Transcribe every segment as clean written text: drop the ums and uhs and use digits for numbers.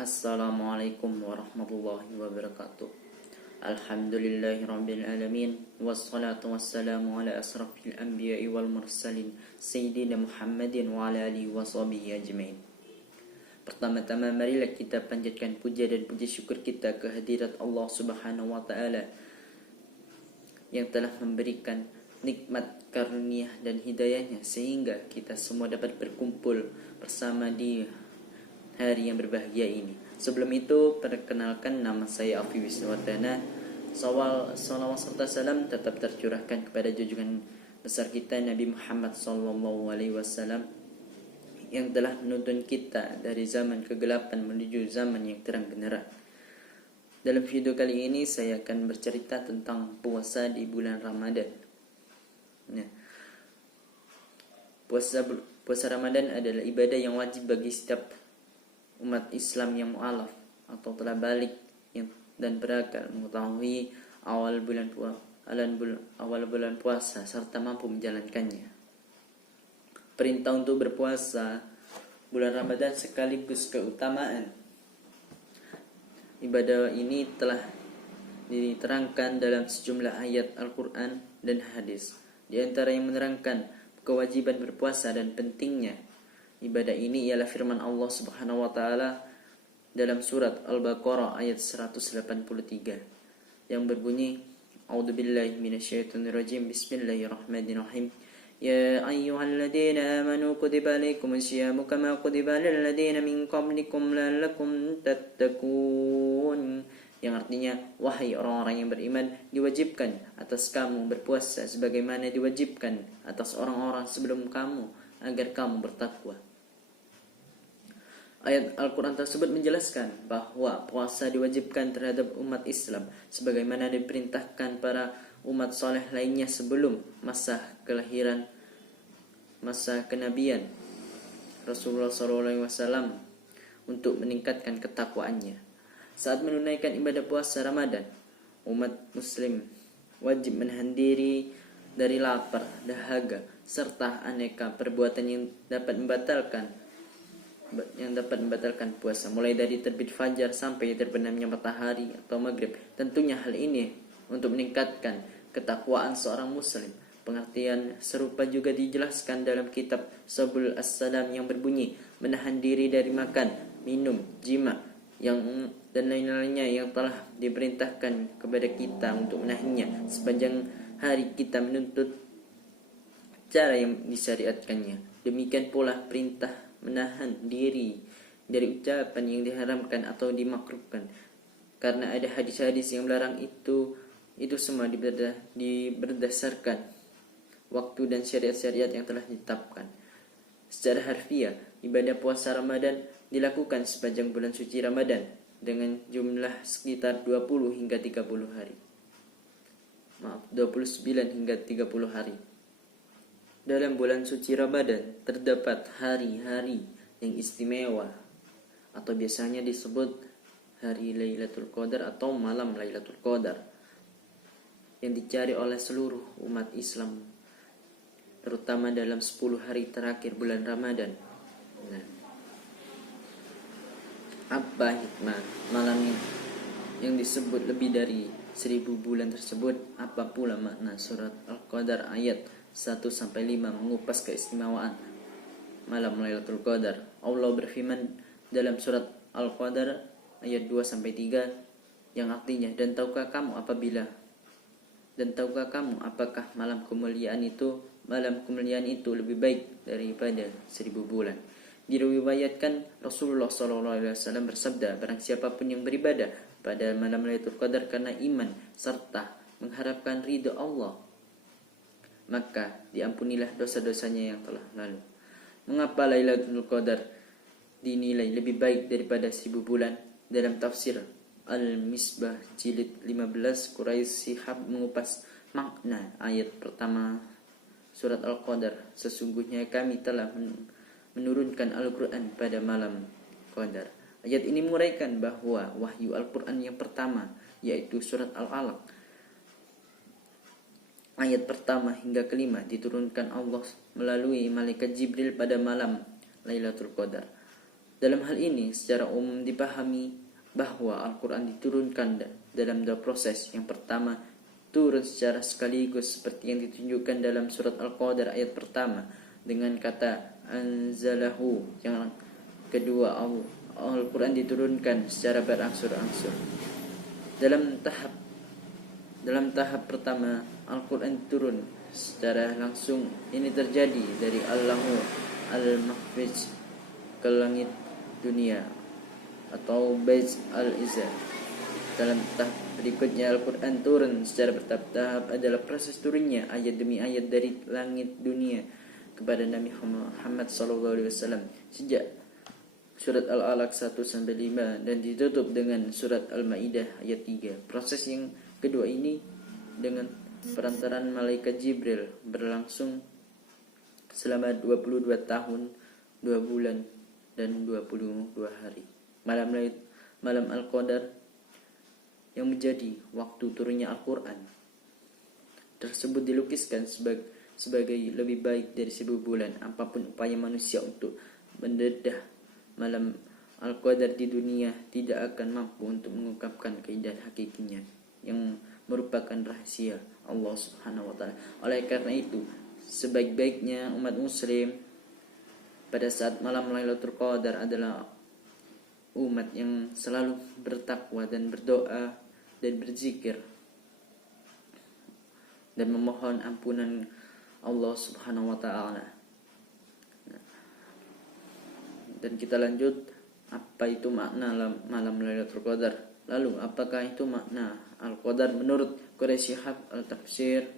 Assalamualaikum warahmatullahi wabarakatuh. Alhamdulillahirabbil alamin wassalatu wassalamu ala asrafil anbiya'i wal mursalin sayyidina Muhammadin wa ala alihi washabihi ajmain. Pertama-tama marilah kita panjatkan puja dan puji syukur kita ke hadirat Allah Subhanahu wa taala yang telah memberikan nikmat karunia dan hidayahnya sehingga kita semua dapat berkumpul bersama di hari yang berbahagia ini. Sebelum itu, perkenalkan, nama saya Alfi Wisnuwardana. Salawat serta salam tetap tercurahkan kepada junjungan besar kita Nabi Muhammad SAW yang telah menuntun kita dari zaman kegelapan menuju zaman yang terang benderang. Dalam video kali ini saya akan bercerita tentang puasa di bulan Ramadan. Nah, puasa Ramadan adalah ibadah yang wajib bagi setiap umat Islam yang mu'alaf atau telah balik dan berakal, mengetahui awal bulan puasa serta mampu menjalankannya. Perintah untuk berpuasa bulan Ramadan sekaligus keutamaan ibadah ini telah diterangkan dalam sejumlah ayat Al-Quran dan hadis. Di antara yang menerangkan kewajiban berpuasa dan pentingnya ibadah ini ialah firman Allah Subhanahu wa taala dalam surat Al-Baqarah ayat 183 yang berbunyi, A'udzubillahi minasyaitonirrajim, Bismillahirrahmanirrahim. Ya ayyuhalladzina amanu kutiba alaikumus syiyamu kama kutiba alal ladzina min qablikum la'allakum tattaqun. Yang artinya, wahai orang-orang yang beriman, diwajibkan atas kamu berpuasa sebagaimana diwajibkan atas orang-orang sebelum kamu agar kamu bertakwa. Ayat Al-Quran tersebut menjelaskan bahwa puasa diwajibkan terhadap umat Islam sebagaimana diperintahkan para umat soleh lainnya sebelum masa kelahiran, masa kenabian Rasulullah SAW untuk meningkatkan ketakwaannya. Saat menunaikan ibadah puasa Ramadan, umat Muslim wajib menahan diri dari lapar, dahaga, serta aneka perbuatan yang dapat membatalkan puasa, mulai dari terbit fajar sampai terbenamnya matahari atau maghrib. Tentunya hal ini untuk meningkatkan ketakwaan seorang muslim. Pengertian serupa juga dijelaskan dalam kitab Subul As-Salam yang berbunyi, menahan diri dari makan, minum, jima, dan lain-lainnya yang telah diperintahkan kepada kita untuk menahannya sepanjang hari kita menuntut cara yang disyariatkannya. Demikian pula perintah menahan diri dari ucapan yang diharamkan atau dimakruhkan, karena ada hadis-hadis yang melarang itu semua berdasarkan waktu dan syariat-syariat yang telah ditetapkan. Secara harfiah, ibadah puasa Ramadan dilakukan sepanjang bulan suci Ramadan dengan jumlah sekitar 20 hingga 30 hari. 29 hingga 30 hari. Dalam bulan suci Ramadan terdapat hari-hari yang istimewa atau biasanya disebut hari Lailatul Qadar atau malam Lailatul Qadar yang dicari oleh seluruh umat Islam, terutama dalam 10 hari terakhir bulan Ramadan. Nah, apa hikmah malam yang disebut lebih dari 1000 bulan tersebut? Apa pula makna surat Al-Qadar ayat 1-5 mengupas keistimewaan malam Lailatul Qadar? Allah berfirman dalam surat Al-Qadar ayat 2-3 yang artinya, dan tahukah kamu apakah malam kemuliaan itu lebih baik daripada 1000 bulan. Diriwayatkan Rasulullah SAW bersabda, barang siapapun yang beribadah pada malam Lailatul Qadar karena iman serta mengharapkan ridha Allah, maka diampunilah dosa-dosanya yang telah lalu. Mengapa Lailatul Qadar dinilai lebih baik daripada 1000 bulan? Dalam tafsir Al-Misbah jilid 15, Quraisy Shihab mengupas makna ayat pertama surat Al-Qadar. Sesungguhnya kami telah menurunkan Al-Quran pada malam Qadar. Ayat ini menguraikan bahwa wahyu Al-Quran yang pertama, yaitu surat Al-Alaq, ayat pertama hingga kelima, diturunkan Allah melalui malaikat Jibril pada malam Lailatul Qadar. Dalam hal ini secara umum dipahami bahwa Al-Quran diturunkan dalam dua proses. Yang pertama, turun secara sekaligus seperti yang ditunjukkan dalam surat Al-Qadar ayat pertama dengan kata anzalahu. Yang kedua, Al-Quran diturunkan secara berangsur-angsur. Dalam tahap pertama, Al-Quran turun secara langsung. Ini terjadi dari Allahu al-Mahfuz ke langit dunia atau Bait al-Izzah. Dalam tahap berikutnya, Al-Quran turun secara bertahap-tahap adalah proses turunnya ayat demi ayat dari langit dunia kepada Nabi Muhammad SAW sejak surat Al-Alaq 1-5 dan ditutup dengan surat Al-Maidah ayat 3. Proses yang kedua ini dengan perantaraan malaikat Jibril berlangsung selama 22 tahun, 2 bulan dan 22 hari. Malam Al-Qadar yang menjadi waktu turunnya Al-Quran tersebut dilukiskan sebagai lebih baik dari 1000 bulan. Apapun upaya manusia untuk mendedah malam Al-Qadar di dunia tidak akan mampu untuk mengungkapkan keindahan hakikinya yang merupakan rahasia Allah Subhanahu wa taala. Oleh karena itu, sebaik-baiknya umat muslim pada saat malam Lailatul Qadar adalah umat yang selalu bertakwa dan berdoa dan berzikir dan memohon ampunan Allah Subhanahu wa taala. Dan kita lanjut, apa itu makna malam Lailatul Qadar? Lalu apakah itu makna Al-Qadar menurut Quraisy Shihab Al-Tafsir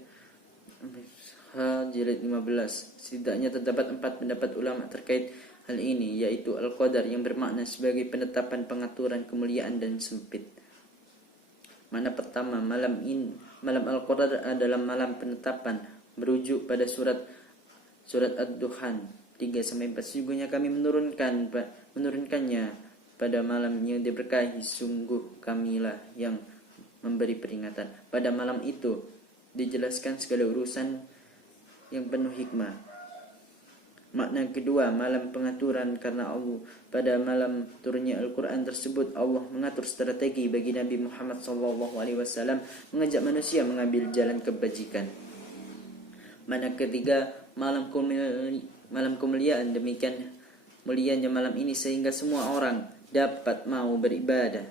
jilid 15? Setidaknya terdapat 4 pendapat ulama terkait hal ini, yaitu Al-Qadar yang bermakna sebagai penetapan, pengaturan, kemuliaan dan sempit. Makna pertama, malam Al-Qadar adalah malam penetapan, merujuk pada surat Ad-Dukhan 3-4. Sesungguhnya kami menurunkannya pada malam yang diberkahi, sungguh kamilah yang memberi peringatan. Pada malam itu dijelaskan segala urusan yang penuh hikmah. Makna kedua, malam pengaturan, karena Allah pada malam turunnya Al-Quran tersebut Allah mengatur strategi bagi Nabi Muhammad SAW mengajak manusia mengambil jalan kebajikan. Makna ketiga, malam kemuliaan, demikian mulianya malam ini sehingga semua orang dapat mau beribadah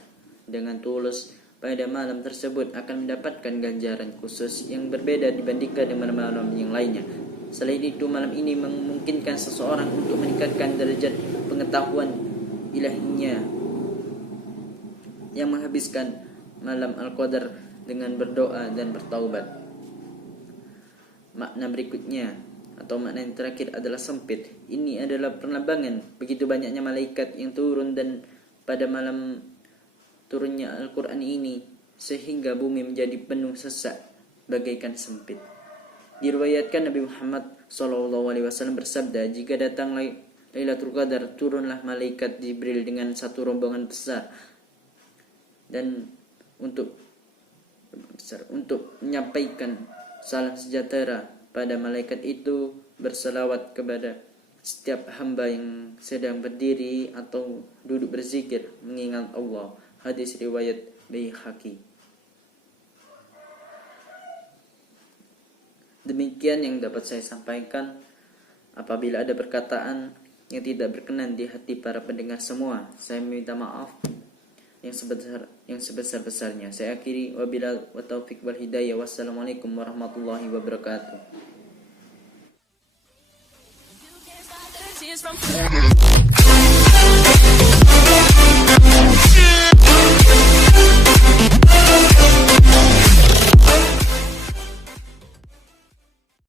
dengan tulus pada malam tersebut akan mendapatkan ganjaran khusus yang berbeda dibandingkan dengan malam-malam yang lainnya. Selain itu, malam ini memungkinkan seseorang untuk meningkatkan derajat pengetahuan ilahinya yang menghabiskan malam Al-Qadar dengan berdoa dan bertaubat. Makna berikutnya atau makna yang terakhir adalah sempit. Ini adalah penerbangan begitu banyaknya malaikat yang turun dan pada malam turunnya Al-Quran ini sehingga bumi menjadi penuh sesak bagaikan sempit. Diriwayatkan Nabi Muhammad SAW bersabda, jika datang Lailatul Qadar, turunlah malaikat Jibril dengan satu rombongan besar dan untuk menyampaikan salam sejahtera pada malaikat itu, berselawat kepada setiap hamba yang sedang berdiri atau duduk berzikir mengingat Allah. Hadis riwayat Baihaqi. Demikian yang dapat saya sampaikan. Apabila ada perkataan yang tidak berkenan di hati para pendengar semua, saya meminta maaf yang sebesar-besarnya. Saya akhiri, wabillahi taufiq wal hidayah. Wassalamualaikum warahmatullahi wabarakatuh.